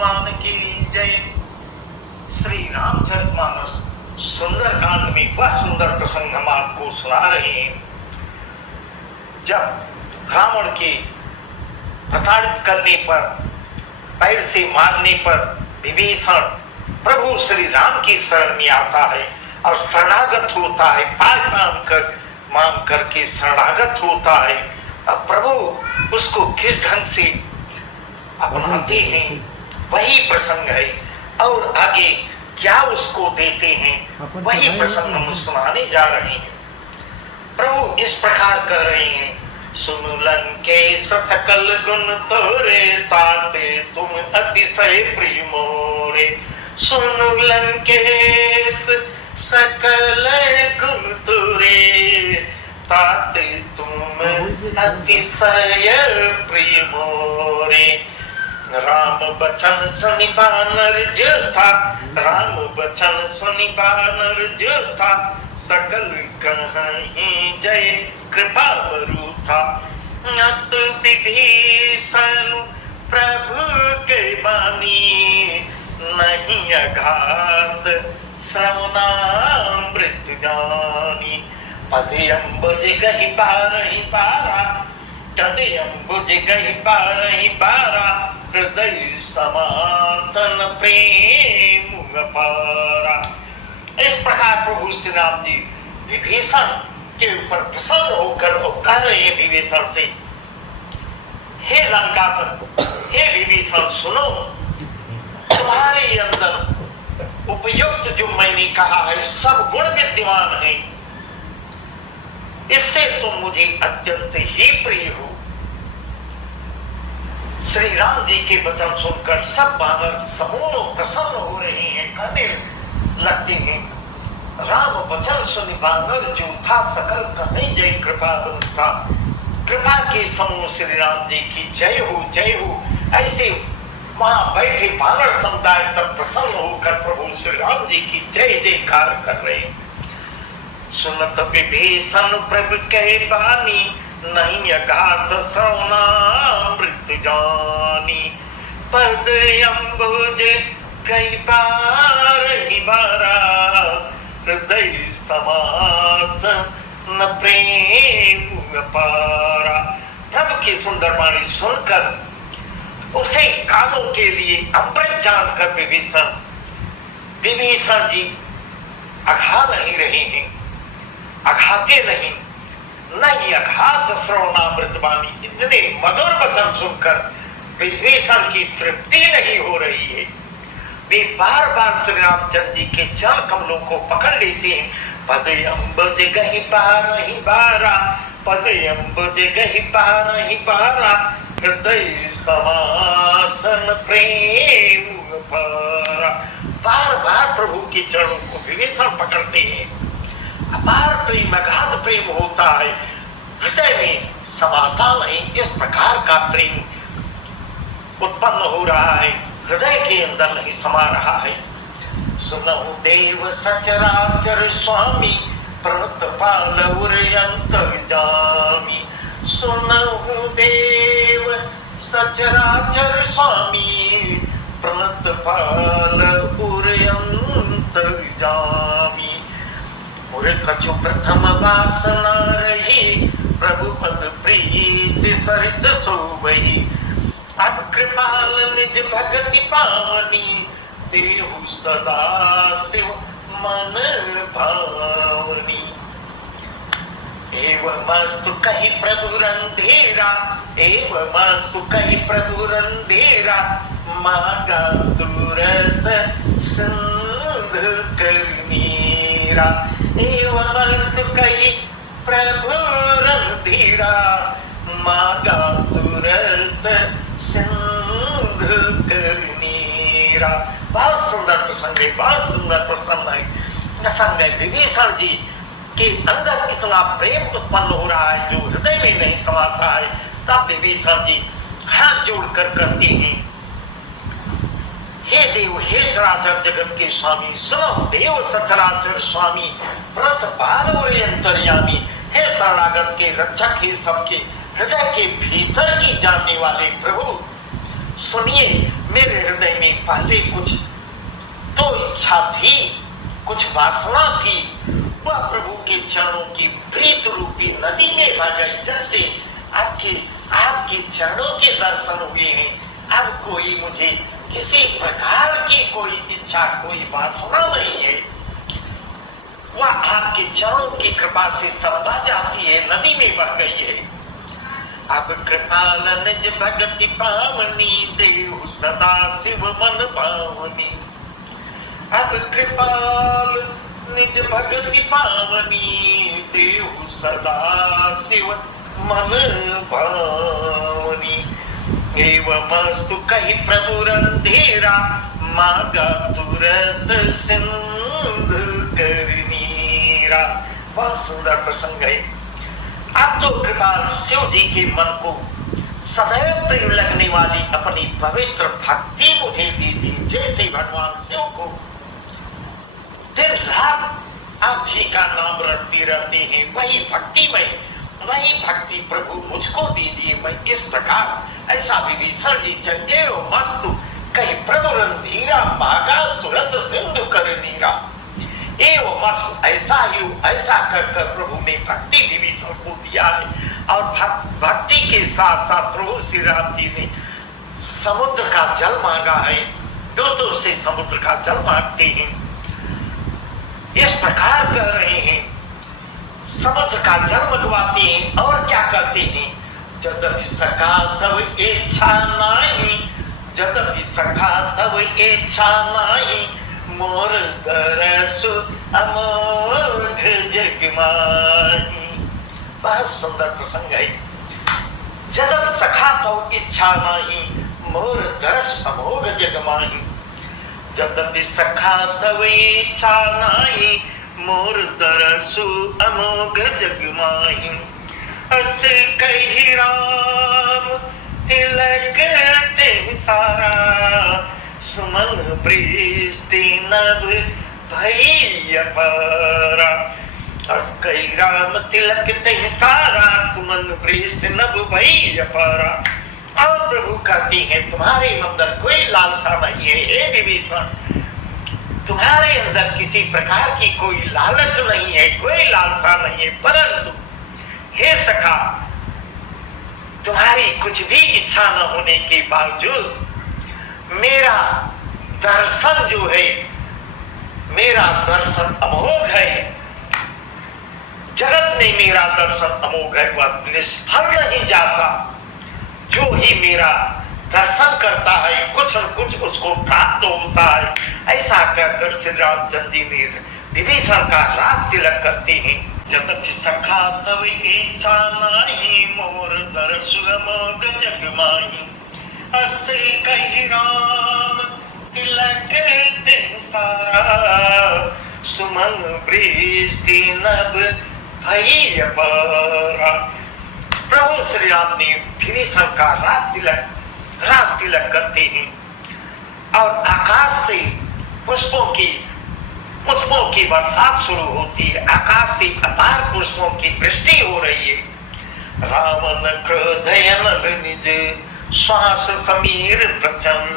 हनुमान की जय। श्री रामचरितमानस सुंदर कांड में वह सुंदर प्रसंग हम आपको सुना रहे हैं जब रावण के प्रताड़ित करने पर, पैर से मारने पर विभीषण प्रभु श्री राम की शरण में आता है और शरणागत होता है। पाय मांग करके शरणागत होता है। अब प्रभु उसको किस ढंग से अपनाते हैं वही प्रसंग है, और आगे क्या उसको देते हैं वही प्रसंग हम सुनाने जा रहे हैं। प्रभु इस प्रकार कह रहे हैं, सुन लंकेश सकल गुण तोरे, ताते तुम अतिशय प्रिय मोरे। सुन लंकेश सकल गुण तोरे, ताते तुम अतिशय प्रिय मोरे। राम बचन सुनि बानर जो था, राम बचन सुनि बानर जो था, सकल कहीं जय कृपा बरु था। अत विभीषण प्रभु के मानी, नहीं अघात श्रवणामृत जानी। पदे अम्बुज गहि पारहि पारा, कदे अम्बुज गहि पारहि पारा, हृदय समातन प्रेम अपारा। इस प्रकार प्रभु श्री राम जी विभीषण के ऊपर प्रसन्न होकर कह रहे हैं विभीषण से, हे लंकापति, हे विभीषण सुनो, तुम्हारे अंदर उपयुक्त जो मैंने कहा है सब गुण विद्यमान है, इससे तुम मुझे अत्यंत ही प्रिय हो। श्री राम जी के वचन सुनकर सब बानर समूह प्रसन्न हो रहे हैं, कहने लगते हैं, राम वचन सुनि बानर जो था, सकल कहीं जय कृपा बरु था। कृपा के समूह श्री राम जी की जय हो, जय हो। ऐसे वहां बैठे बानर समुदाय सब प्रसन्न होकर प्रभु श्री राम जी की जय जयकार कर रहे हैं। सुनत विभीषण प्रभु कहे बानी, नहीं अघात श्रवणामृत जानी। पद अम्बुज कई पारहि पारा, हृदय समात न प्रेम अपारा। प्रभु की सुंदर वाणी सुनकर उसे कामों के लिए अमृत जानकर विभीषण जी अघा नहीं रहे हैं, अघाते नहीं, नहीं अघात श्रवणामृत वाणी। इतने मधुर वचन सुनकर विभीषण की तृप्ति नहीं हो रही है। वे बार बार श्री रामचंद्र जी के चरण कमलों को पकड़ लेते हैं। पद अम्बुज गहि पारहि पारा, पद अम्बुज गहि पारहि पारा, हृदय समातन प्रेम अपारा। बार बार प्रभु के चरणों को विभीषण पकड़ते हैं। अपार प्रेम, अगाध प्रेम होता है, हृदय में समाता नहीं। इस प्रकार का प्रेम उत्पन्न हो रहा है, हृदय के अंदर नहीं समा रहा है। सुनहु देव सचराचर स्वामी, प्रणत पाल उर अंतर्जामी। सुनहु देव सचराचर स्वामी, प्रणत पाल उर अंतर्जामी। कछु प्रथम वासना रही, प्रभु पद प्रीति सरित सोवही। अब कृपाल निज भगति पावनी, देहु सदा शिव मन भावनी। एवं मस्तु कही प्रभु रंधेरा, एवं मस्तु कही प्रभु रंधेरा, मागा तुरत सिंधु करनीरा। एवं मस्तु कही प्रभु रंधेरा, मागा तुरत सिंधु करनीरा। बहुत सुंदर प्रसंग है, बहुत सुंदर प्रसंग है। विभीषण जी के अंदर इतना प्रेम उत्पन्न हो रहा है जो हृदय में नहीं समाता है। तब विभीषण जी हाथ जोड़कर कहते हैं, हे देव, हे चराचर जगत के स्वामी, सुनो देव सचराचर स्वामी, व्रत पाल और अंतर्यामी। हे शरणागत के रक्षक, हे सबके हृदय के भीतर की जानने वाले प्रभु, सुनिए, मेरे हृदय में पहले कुछ तो इच्छा थी, कुछ वासना थी, वह प्रभु के चरणों की प्रीत रूपी नदी में बह गई। जब से आपके चरणों के दर्शन हुए हैं, अब कोई मुझे किसी प्रकार की कोई इच्छा, कोई वासना नहीं है। वह आपके चरणों की कृपा से सब बह जाती है, नदी में बह गई है। अब कृपाल निज भगति पावनी, देहु सदा शिव मन पावनी। अब कृपाल निज भगति पावनी, देहु सदा शिव मन पावनी। एवमस्तु कहि प्रभु रंधीरा, मागा तुरत सिंधु कर नीरा। बहुत सुंदर प्रसंग है। अब तो कृपाल शिव जी के मन को सदैव प्रेम लगने वाली अपनी पवित्र भक्ति मुझे दीजिए। जैसे भगवान शिव को दिन रात आप ही का नाम रटती रहते हैं, वही भक्ति प्रभु मुझको दीजिए। मैं इस प्रकार ऐसा विभीषण जी चंगे मस्तु कहीं प्रभु रंधीरा, मागा तुरंत सिंधु कर नीरा। एवं मस्तु ऐसा कर प्रभु ने भक्ति विभीषण को दिया है। और भक्ति के साथ साथ प्रभु श्री राम जी ने समुद्र का जल मांगा है। दूतों से समुद्र का जल मांगते हैं, इस प्रकार कर रहे हैं, समुद्र का जल मंगवाते हैं। और क्या कहते हैं? जदपि सखा तव इच्छा नाही, जदपि सखा तव इच्छा नाही, मोर दरसु अमोघ जग माही। बहुत सुंदर प्रसंग है। जदप सखा तव इच्छा नाही, मोर दरस अमोघ जग माही। जदपि सखा तव इच्छा नाही, मोर दरसु अमोघ जग माही। अस कहि राम तिलक ते सारा, सुमन वृष्टि नभ भई अपारा। अस कहि राम तिलक ते सारा, सुमन वृष्टि नभ भई अपारा। और प्रभु कहती है तुम्हारे अंदर कोई लालसा नहीं है हे विभीषण, तुम्हारे अंदर किसी प्रकार की कोई लालच नहीं है, कोई लालसा नहीं है। परंतु हे सखा, तुम्हारी कुछ भी इच्छा न होने के बावजूद मेरा दर्शन जो है, मेरा दर्शन अमोघ है। जगत में मेरा दर्शन अमोघ है, वह निष्फल नहीं जाता। जो ही मेरा दर्शन करता है कुछ न कुछ उसको प्राप्त होता है। ऐसा कहकर श्री रामचंद्र जी ने विभीषण का रास तिलक करते हैं। जदपि सखा तव इच्छा नाही, मोर दरसु अमोघ जग माही। अस कहि राम तिलक ते सारा, सुमन वृष्टि नभ भई अपारा। प्रभु श्री राम ने विभीषण का रास तिलक करते हैं और आकाश से पुष्पों की बरसात शुरू होती है। आकाश से अपार पुष्पों की वृष्टि हो रही है। रावण क्रोधयन निज श्वास समीर प्रचंड,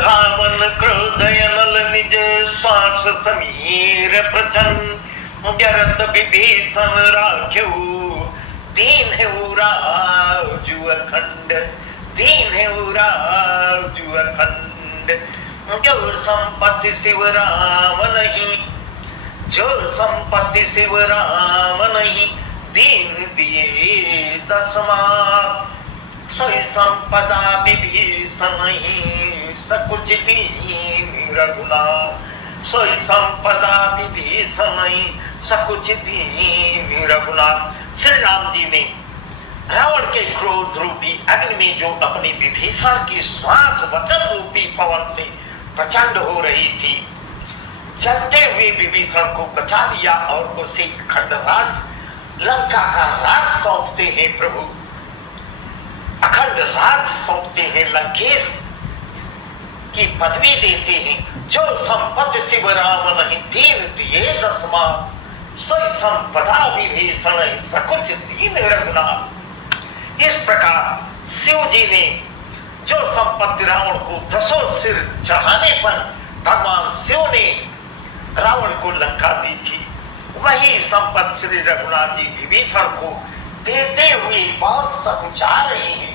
रावण क्रोधयन निज श्वास समीर प्रचंड। जरत विभीषण राख्यो, दीन है राजु अखंड, दीन है राजु अखंड। जो संपत्ति शिव राम नहीं, जो संपत्ति शिव राम नहीं, दीन दिए दसमा। सोई संपदा विभीषण नहीं, सकुच दीन रघुनाथ। सोई संपदा विभीषण नहीं, सकुच दीन रघुनाथ। श्री राम जी ने रावण के क्रोध रूपी अग्नि में जो अपनी विभीषण की श्वास वचन रूपी पवन से प्रचंड हो रही थी, चलते हुए विभीषण को बचा लिया और उसे खंडराज लंका का राज सौंपते हैं। प्रभु अखंड राज सौंपते हैं, लंकेश की पदवी देते हैं। जो संपत्ति शिव राम नहीं, दीन दिए दसमा। सोई संपदा विभीषण सकुच दीन रघुनाथ। इस प्रकार शिव जी ने जो संपत्ति रावण को 10 सिर चढ़ाने पर भगवान शिव ने रावण को लंका दी थी, वही संपत्ति श्री रघुनाथ जी विभीषण को देते हुए बहुत संकुचा रहे हैं,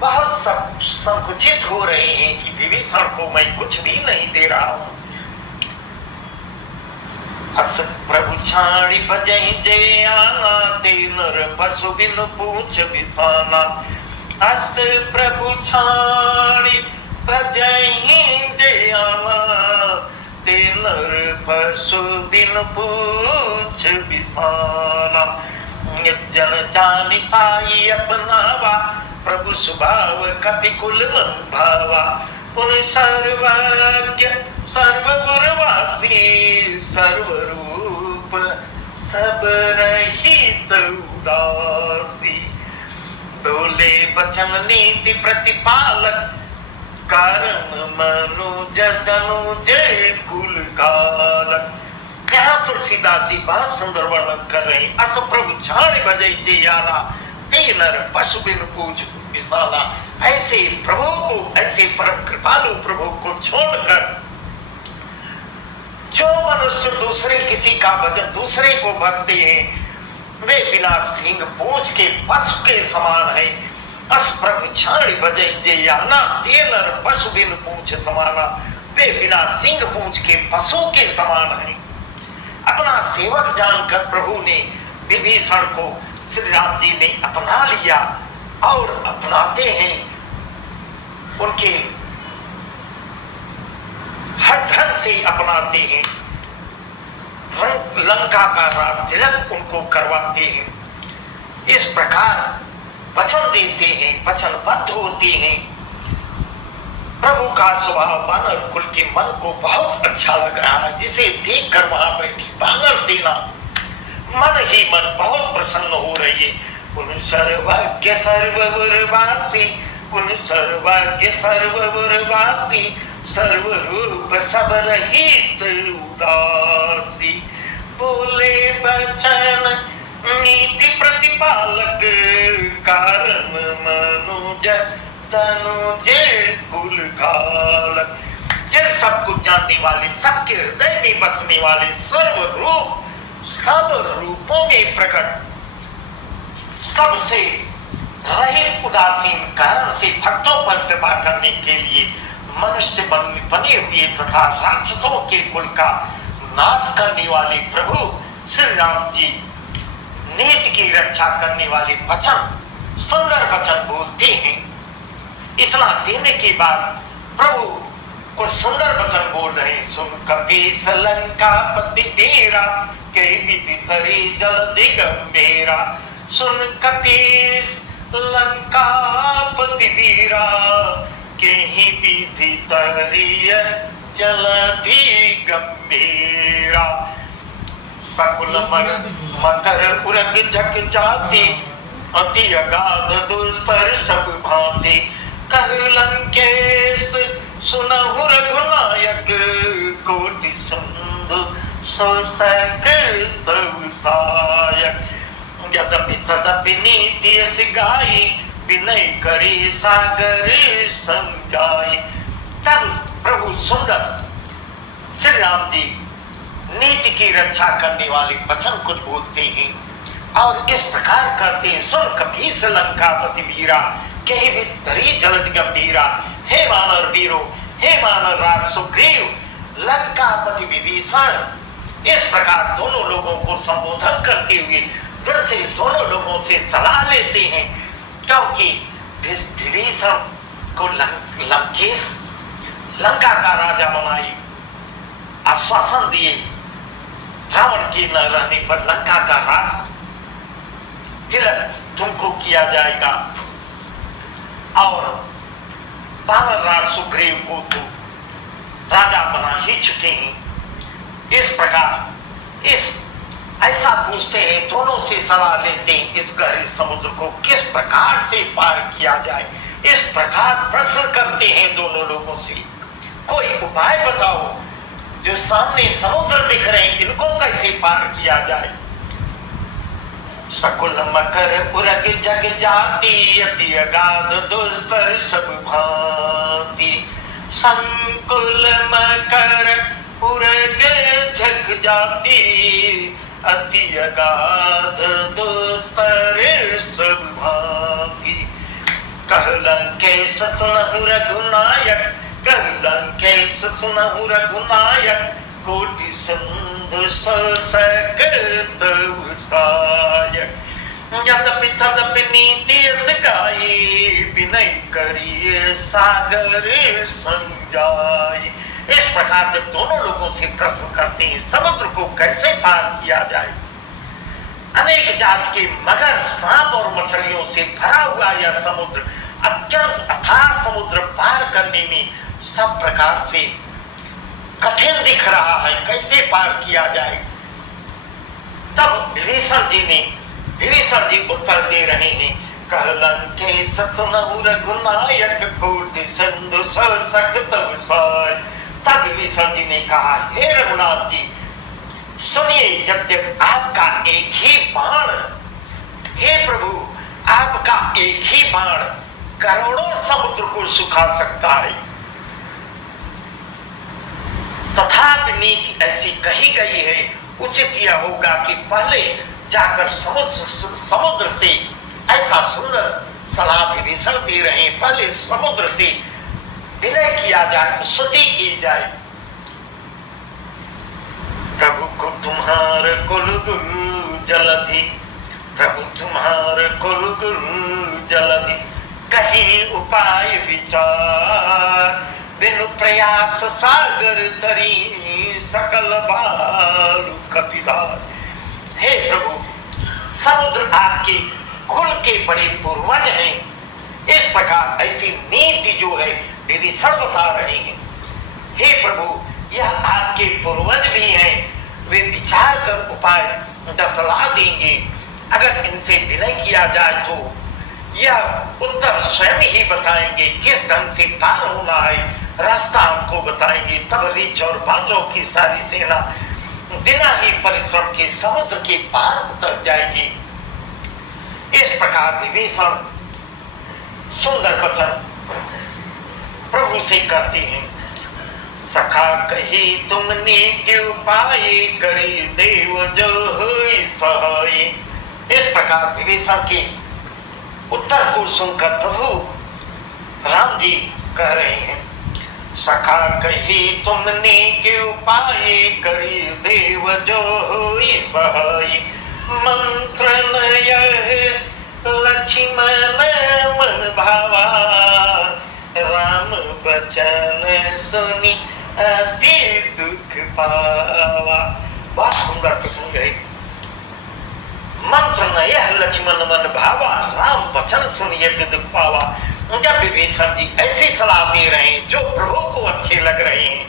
बहुत संकुचित हो रहे हैं कि विभीषण को मैं कुछ भी नहीं दे रहा हूं। अस प्रभु छाड़ी भजई जे आना, ते नर पशु बिन पूछ बिसाना। अस प्रभु छाड़ी भजई जे आना, ते नर पशु बिन पूछ बिसाना। जन जानि पाई अपनावा, प्रभु स्वभाव कपि कुल मन भावा। उन सर्वज्ञ सर्वगुरवासी, सर्वरूप सब रहित उदासी। बोले बचन नीति प्रतिपालक, कारण मनुज तनुज कुल कालक। यहाँ तुलसीदास जी बहुत सुंदर वर्णन कर रहे हैं। अस प्रभु छाड़ बजई जे आला, ते नर पशु बिन पूछ बिसाला। ऐसे प्रभु को, ऐसे परम कृपालु प्रभु को छोड़कर जो मनुष्य दूसरे किसी का भजन दूसरे को भजते हैं, वे बिना सिंह पूंछ के पशु के समान है। अस प्रभु छाड़ी बजई जे आना, ते नर पशु बिन पूंछ समाना। वे बिना सिंह पूंछ के पशु के समान है। अपना सेवक जानकर प्रभु ने विभीषण को श्री राम जी ने अपना लिया और अपनाते हैं। उनके हर ढंग से अपनाते हैं, लंका का राज तिलक उनको करवाते हैं। इस प्रकार वचन देते हैं, वचनबद्ध होते हैं। प्रभु का स्वभाव वानर कुल के मन को बहुत अच्छा लग रहा है, जिसे देख कर वहां बैठी वानर सेना मन ही मन बहुत प्रसन्न हो रही है। उन सर्वज्ञ सर्वगुरवासी, उन सर्वज्ञ सर्वगुरवासी, सर्वरूप सब रहित उदासी। बोले बचन नीति प्रतिपालक, कारण मनुज तनुज कुल कालक। ये सब कुछ जानने वाले, सबके हृदय में बसने वाले, सर्वरूप सब रूपों में प्रकट, सबसे रहित उदासीन कारण से भक्तों पर कृपा करने के लिए मनुष्य बने हुए तथा राक्षसों के कुल का नाश करने वाले प्रभु श्री राम जी नीति की रक्षा करने वाले वचन, सुंदर वचन बोलते हैं। इतना देने के बाद प्रभु कुछ सुंदर वचन बोल रहे हैं। सुन कपीस लंका पति मेरा, के विधि तरी जल दिगंबेरा। सुन कपीस लंका पति वीरा, के ही विधि तरी जल दिगंबेरा। सकुल मकर उरग झक जाती, अति अगाध दुस्तर सब भांति। कह लंकेश सुनहु रघुनायक, कोटि सिंधु शोषक तव सहायक। यद्यपि तदपि नीति यस गाई, विनय करी सागर समझाई। तब प्रभु सुंदर श्री राम जी नीति की रक्षा करने वाले वचन कुछ बोलते हैं और इस प्रकार करते हैं। सुन कपीस लंकापति वीरा, कहीं भी तरी जलद गंभीरा। हे वानर वीरो, हे वानर राज सुग्रीव, लंकापति विभीषण। इस प्रकार दोनों लोगों को संबोधन करते हुए फिर से दोनों लोगों से सलाह लेते हैं, क्योंकि विभीषण को लंकेश लंका का राजा बनाई, आश्वासन दिए रावण के न रहने पर लंका का राज तिलक तुमको किया जाएगा। और वानर राज सुग्रीव को तो राजा बना ही चुके हैं। इस प्रकार ऐसा पूछते हैं, दोनों से सलाह लेते हैं, इस गहरे समुद्र को किस प्रकार से पार किया जाए। इस प्रकार प्रश्न करते हैं दोनों लोगों से, कोई उपाय बताओ, जो सामने समुद्र दिख रहे हैं इनको कैसे पार किया जाए। सकुल मकर उरग जग जाति, अति अगाध दुस्तर सब भांति। संकुल मकर उरग जग जाति, अति अगाध दुस्तर सब भांति। कह लंकेश सुनहु रघुनायक, कह लंकेश सुनहु रघुनायक, कोटि सिंधु सकत सायक। यद्यपि तदपि नीति सिखाई, विनय करिए सागर समझाई। इस प्रकार जब दोनों लोगों से प्रश्न करते हैं समुद्र को कैसे पार किया जाए, अनेक जात के मगर, सांप और मछलियों से भरा हुआ यह समुद्र, अत्यंत अथाह समुद्र पार करने में सब प्रकार से कठिन दिख रहा है, कैसे पार किया जाए। तब विभीषण जी उत्तर दे रहे हैं, कह लंकेश सुनहु रघुनायक, कोटि सिंधु सकत साय। तब विभीषण जी ने कहा, हे रघुनाथ जी सुनिए, यद्यपि आपका एक ही बाण, हे प्रभु आपका एक ही बाण करोड़ों समुद्र को सुखा सकता है, तथापि नीति ऐसी कही गई है, उचित यह होगा कि पहले जाकर समुद्र से, ऐसा सुंदर सलाह विभीषण दे रहे हैं, पहले समुद्र से विनय किया जाए, स्तुति की जाए। प्रभु को तुम्हार कुल गुरु जलधि, प्रभु तुम्हार कुल गुरु जलधि, कहीं उपाय विचार, बिनु प्रयास सागर तरी, सकल बालु कपिलार। हे प्रभु समुद्र आपके कुल के बड़े पूर्वज हैं, इस प्रकार ऐसी नीति जो है विभीषण बता रहे हैं। हे प्रभु यह आपके पूर्वज भी हैं, वे विचार कर उपाय बतला देंगे। अगर इनसे विनय किया जाए तो यह उत्तर स्वयं ही बताएंगे, किस ढंग से पार होना है, रास्ता हमको बताएंगे। तब रीछ और बांधों की सारी सेना बिना ही परिश्रम के समुद्र के पार उतर जाएगी। इस प्रकार विभीषण सुंदर वचन प्रभु से कहते हैं, सखा कही तुमने क्यों पाए, करी देव जो होई सहाय। इस प्रकार विभीषण के उत्तर को सुनकर प्रभु राम जी कह रहे हैं, सखा कही तुमने क्यों पाए, करी देव जो होई सहाय। मंत्र यह लक्ष्मण मन भावा, राम बचन सुनी अति दुख पावा। बहुत सुंदर प्रसंग है। मंत्र न यह लक्ष्मण मन भावा, राम वचन सुनी अति दुख पावा। जब विभीषण जी ऐसी सलाह दे रहे हैं जो प्रभु को अच्छे लग रहे हैं,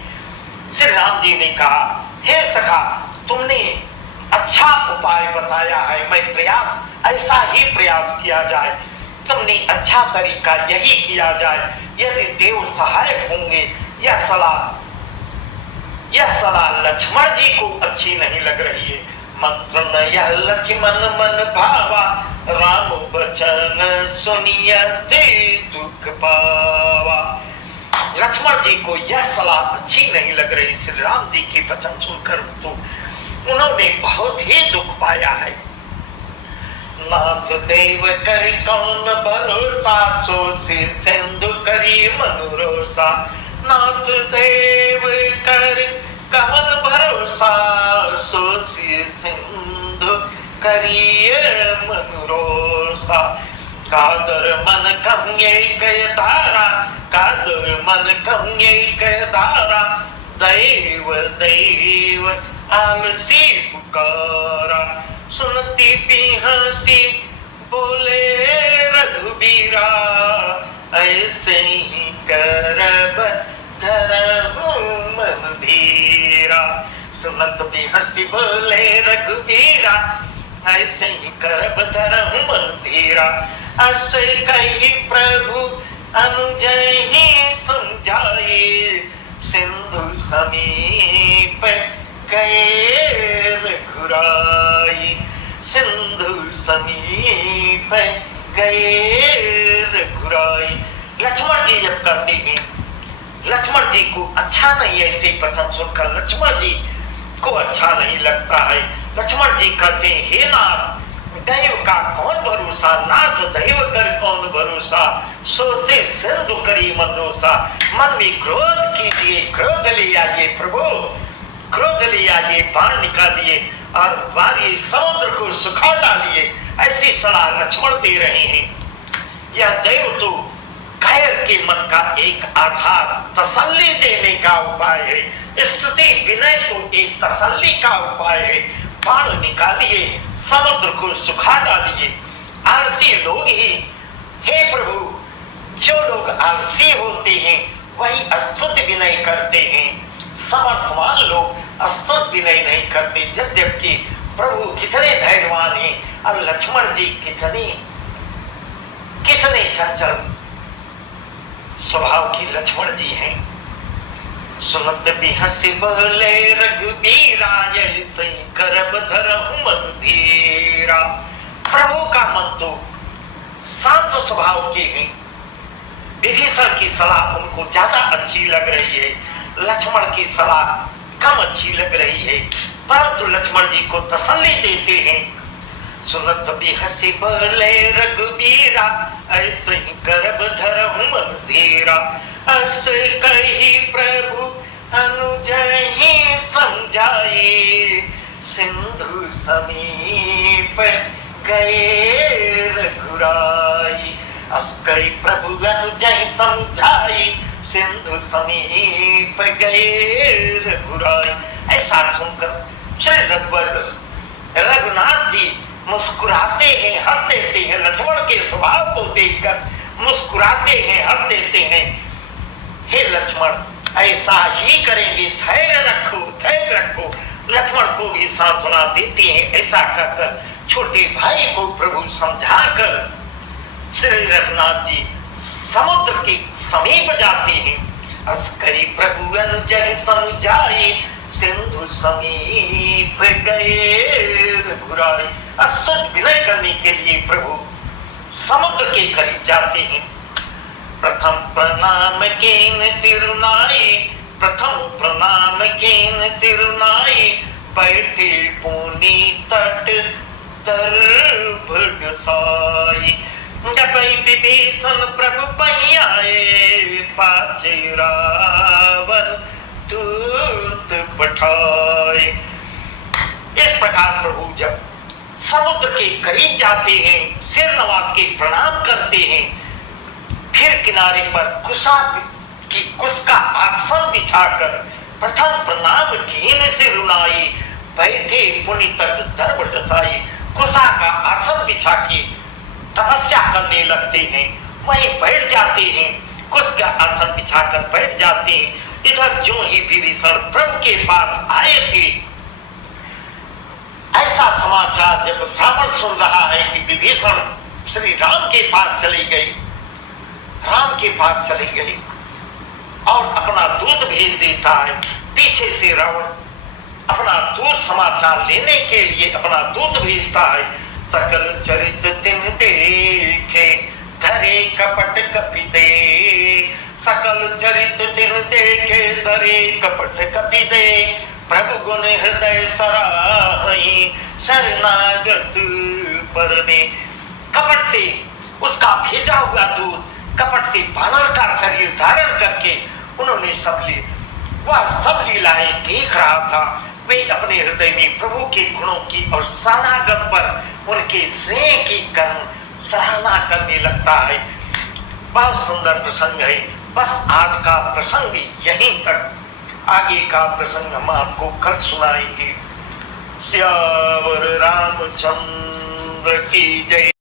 श्री राम जी ने कहा, हे सखा तुमने अच्छा उपाय बताया है, मैं प्रयास ऐसा ही प्रयास किया जाए, तुमने अच्छा तरीका यही किया जाए। यदि देव सहायक होंगे, यह सलाह लक्ष्मण जी को अच्छी नहीं लग रही है। मंत्र न यह लक्ष्मण मन भावा, राम बचन सुनियते दुख पावा। लक्ष्मण जी को यह सलाह अच्छी नहीं लग रही श्री राम जी के वचन सुनकर, तो उन्होंने बहुत ही दुख पाया है। नाथ देव कर कौन भरोसा, सो से सिंधु करी मनोरोसा। नाथ देव कर कौन भरोसा, सो से सिंधु करिय मनोरोसा। कादर मन कम एक धारा, कादर मन कम एक धारा, देव देव आलसी पुकारा। सुनती बिहसी बोले रघुबीरा, ऐसे ही करब धरहु मन धीरा। सुनत बिहसी बोले रघुबीरा, ऐसे ही करब धरहु मन धीरा। ऐसे कही प्रभु अनुजय ही समझाए, सिंधु समीप गए रघुराई। सिंधु समीप गए रघुराई। लक्ष्मण जी जब कहते हैं, लक्ष्मण जी को अच्छा नहीं, ऐसे वचन सुनकर लक्ष्मण जी को अच्छा नहीं लगता है। लक्ष्मण जी कहते हैं, हे नाथ, दैव का कौन भरोसा, नाथ दैव कर कौन भरोसा, सो से सिंधु करी मनोसा। मन में क्रोध कीजिए, क्रोध ले आइए प्रभु, क्रोध ले आइए, बाण निकालिए और मारिए, समुद्र को सुखा डालिए। ऐसी सलाह लक्ष्मण दे रहे हैं। यह दैव तो कायर के मन का एक आधार, तसल्ली देने का उपाय है। स्तुति विनय तो एक तसल्ली का उपाय है। बाण निकालिए, समुद्र को सुखा डालिए। आलसी लोग ही, हे प्रभु, जो लोग आलसी होते हैं वही स्तुति विनय करते हैं। समर्थवान लोग स्तुति विनय नहीं करते। यद्यपि प्रभु कितने धैर्यवान हैं और लक्ष्मण जी कितने चंचल स्वभाव की लक्ष्मण जी हैं। सुनत बिहस बोले रघुबीरा, ऐसे करब धरहु मन धीरा। प्रभु का मन तो शांत स्वभाव के हैं। विभीषण की सलाह उनको ज्यादा अच्छी लग रही है, लक्ष्मण की सलाह कम अच्छी लग रही है, परंतु लक्ष्मण जी को तसल्ली देते हैं। सुनत बिहस बोले रघुबीरा, ऐसे ही करब धरहु मन धीरा। ऐसे कही प्रभु अनुज ही समझाए, सिंधु समीप गए रघुराई। अस कही प्रभु अनुज ही समझाए, सिंधु समीप गए रघुराई। ऐसा सुनकर श्री रघुनाथ जी मुस्कुराते हैं, हंस देते हैं। लक्ष्मण के स्वभाव को देखकर मुस्कुराते हैं, हंस देते हैं। हे लक्ष्मण, ऐसा ही करेंगे, धैर्य रखो, धैर्य रखो। लक्ष्मण को भी सांत्वना देते हैं। ऐसा कहकर छोटे भाई को प्रभु समझाकर श्री रघुनाथ जी समुद्र के समीप जाते हैं। अस्करी प्रभु अंजन समझाए, सिंधु समीप गए रघुराई। स्तुति विनय करने के लिए प्रभु समुद्र के करीब जाते हैं। प्रथम प्रणाम कीन सिरुनाए, प्रथम प्रणाम कीन सिरुनाए। बैठे पुनी तट दर्भ डसाई। जब विभीषण प्रभु पइयाए, पाछे रावण दूत पठाए। इस प्रकार प्रभु जब समुद्र के करीब जाते हैं, सिर नवा के प्रणाम करते हैं, फिर किनारे पर कुश का आसन बिछाकर प्रथम प्रणाम कीन सिरुनाई। बैठे पुनि तट दर्भ डसाई। कुशा का आसन बिछा के तपस्या करने लगते हैं, वहीं बैठ जाते हैं। कुश का आसन बिछाकर बैठ जाते हैं। इधर जो ही विभीषण प्रभु के पास आए थे, ऐसा समाचार जब रावण सुन रहा है कि विभीषण श्री राम के पास चली गई, राम के पास चली गई और अपना दूत भेज देता है। पीछे से रावण अपना दूत समाचार लेने के लिए अपना दूत भेजता है। सकल चरित तिन देखे, धरे कपट कपि दे। सकल चरित तिन देखे, धरे कपट कपि दे। प्रभु गुण हृदय सराही, शरणागत परने। कपट से उसका भेजा हुआ दूत कपट से बानर का शरीर धारण करके उन्होंने वह सब लीलाएं देख रहा था। वे अपने हृदय में प्रभु के गुणों की और शरणागत पर उनके स्नेह की सराहना करने लगता है। बहुत सुंदर प्रसंग है। बस आज का प्रसंग यहीं तक, आगे का प्रसंग हम आपको कल सुनाएंगे। श्यावर रामचंद्र की जय।